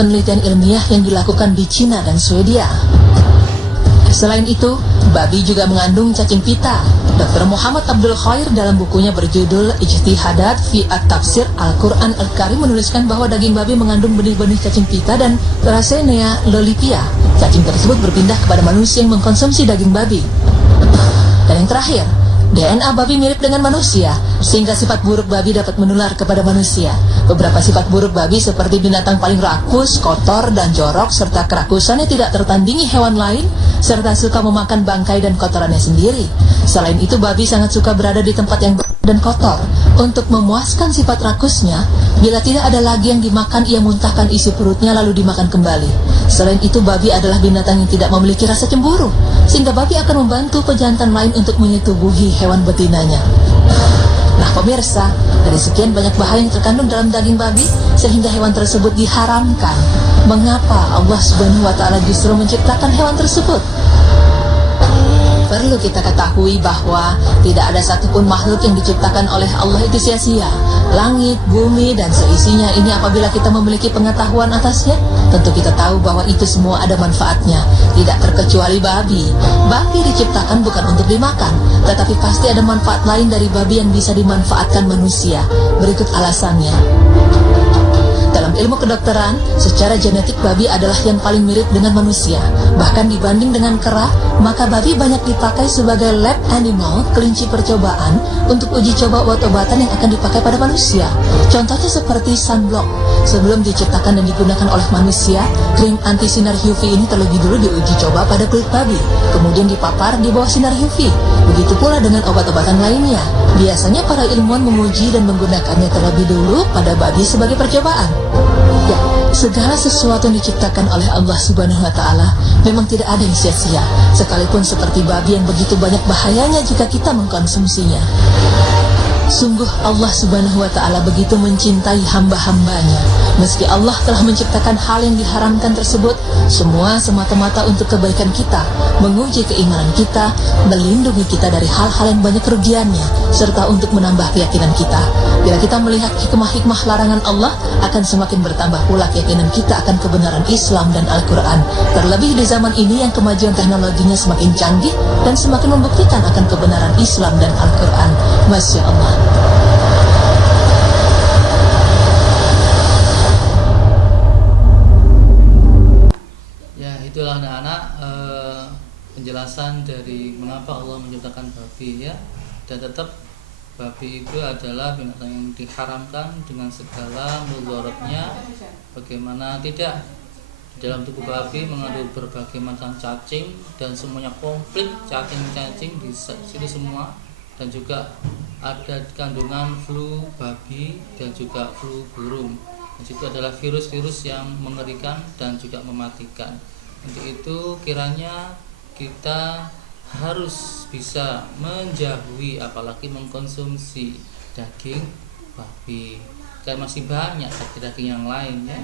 penelitian ilmiah yang dilakukan di Cina dan Swedia. Selain itu, babi juga mengandung cacing pita. Dr. Muhammad Abdul Khair dalam bukunya berjudul Ijtihadat fi at-Tafsir Al-Quran Al-Karim menuliskan bahwa daging babi mengandung benih-benih cacing pita dan Thalassemia lolipia. Cacing tersebut berpindah kepada manusia yang mengkonsumsi daging babi. Dan yang terakhir, DNA babi mirip dengan manusia, sehingga sifat buruk babi dapat menular kepada manusia. Beberapa sifat buruk babi seperti binatang paling rakus, kotor, dan jorok, serta kerakusannya tidak tertandingi hewan lain, serta suka memakan bangkai dan kotorannya sendiri. Selain itu, babi sangat suka berada di tempat yang dan kotor. Untuk memuaskan sifat rakusnya, bila tidak ada lagi yang dimakan, ia muntahkan isi perutnya lalu dimakan kembali. Selain itu, babi adalah binatang yang tidak memiliki rasa cemburu, sehingga babi akan membantu pejantan lain untuk menyetubuhi hewan betinanya. Nah pemirsa, dari sekian banyak bahaya yang terkandung dalam daging babi, sehingga hewan tersebut diharamkan. Mengapa Allah Subhanahu wa Ta'ala justru menciptakan hewan tersebut? Perlu kita ketahui bahwa tidak ada satupun makhluk yang diciptakan oleh Allah itu sia-sia. Langit, bumi, dan seisinya ini apabila kita memiliki pengetahuan atasnya, tentu kita tahu bahwa itu semua ada manfaatnya. Tidak terkecuali babi. Babi diciptakan bukan untuk dimakan, tetapi pasti ada manfaat lain dari babi yang bisa dimanfaatkan manusia. Berikut alasannya. Dalam ilmu kedokteran, secara genetik babi adalah yang paling mirip dengan manusia. Bahkan dibanding dengan kera, maka babi banyak dipakai sebagai lab animal, kelinci percobaan, untuk uji coba obat-obatan yang akan dipakai pada manusia. Contohnya seperti sunblock. Sebelum diciptakan dan digunakan oleh manusia, krim anti sinar UV ini terlebih dulu diuji coba pada kulit babi, kemudian dipapar di bawah sinar UV. Begitu pula dengan obat-obatan lainnya. Biasanya para ilmuwan menguji dan menggunakannya terlebih dulu pada babi sebagai percobaan. Ya, segala sesuatu yang diciptakan oleh Allah Subhanahu wa Ta'ala memang tidak ada yang sia-sia, sekalipun seperti babi yang begitu banyak bahayanya jika kita mengkonsumsinya. Sungguh Allah Subhanahu wa Ta'ala begitu mencintai hamba-hambanya. Meski Allah telah menciptakan hal yang diharamkan tersebut, semua semata-mata untuk kebaikan kita, menguji keimanan kita, melindungi kita dari hal-hal yang banyak kerugiannya, serta untuk menambah keyakinan kita. Bila kita melihat hikmah-hikmah larangan Allah, akan semakin bertambah pula keyakinan kita akan kebenaran Islam dan Al-Quran. Terlebih di zaman ini yang kemajuan teknologinya semakin canggih dan semakin membuktikan akan kebenaran Islam dan Al-Quran. Masya Allah. Ya, itulah anak-anak penjelasan dari mengapa Allah menciptakan babi ya. Dan tetap babi itu adalah binatang yang diharamkan dengan segala mudaratnya. Bagaimana tidak, di dalam tubuh babi mengandung berbagai macam cacing dan semuanya komplit cacing-cacing di situ semua. Dan juga ada kandungan flu babi dan juga flu burung. Di situ adalah virus-virus yang mengerikan dan juga mematikan. Untuk itu kiranya kita harus bisa menjauhi apalagi mengkonsumsi daging babi. Dan masih banyak daging yang lain ya,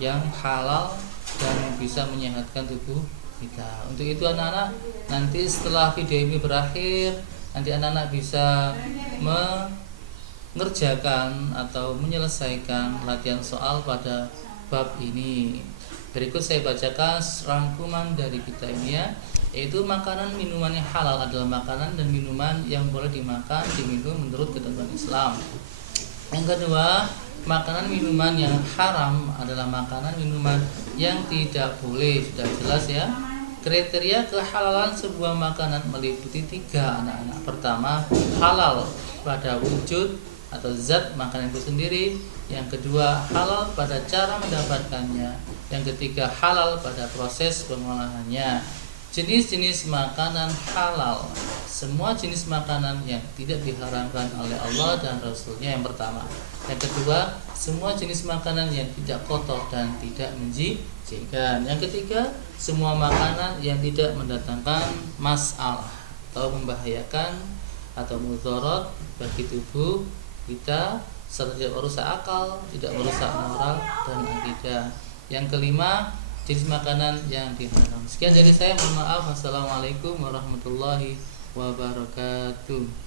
yang halal dan bisa menyehatkan tubuh kita. Untuk itu anak-anak, nanti setelah video ini berakhir, nanti anak-anak bisa mengerjakan atau menyelesaikan latihan soal pada bab ini. Berikut saya bacakan rangkuman dari kita ini ya, yaitu makanan minuman yang halal adalah makanan dan minuman yang boleh dimakan, diminum menurut ketentuan Islam. Yang kedua, makanan minuman yang haram adalah makanan minuman yang tidak boleh. Sudah jelas ya. Kriteria kehalalan sebuah makanan meliputi 3 anak-anak. Pertama, halal pada wujud atau zat makanan itu sendiri. Yang kedua, halal pada cara mendapatkannya. Yang ketiga, halal pada proses pengolahannya. Jenis-jenis makanan halal, semua jenis makanan yang tidak diharamkan oleh Allah dan Rasulnya, yang pertama. Yang kedua, semua jenis makanan yang tidak kotor dan tidak menjijikkan. Yang ketiga, semua makanan yang tidak mendatangkan masalah atau membahayakan atau mudarat bagi tubuh kita, serta tidak merusak akal, tidak merusak moral dan akidah. Yang kelima, jenis makanan yang diharamkan. Sekian dari saya, mohon maaf. Wassalamualaikum warahmatullahi wabarakatuh.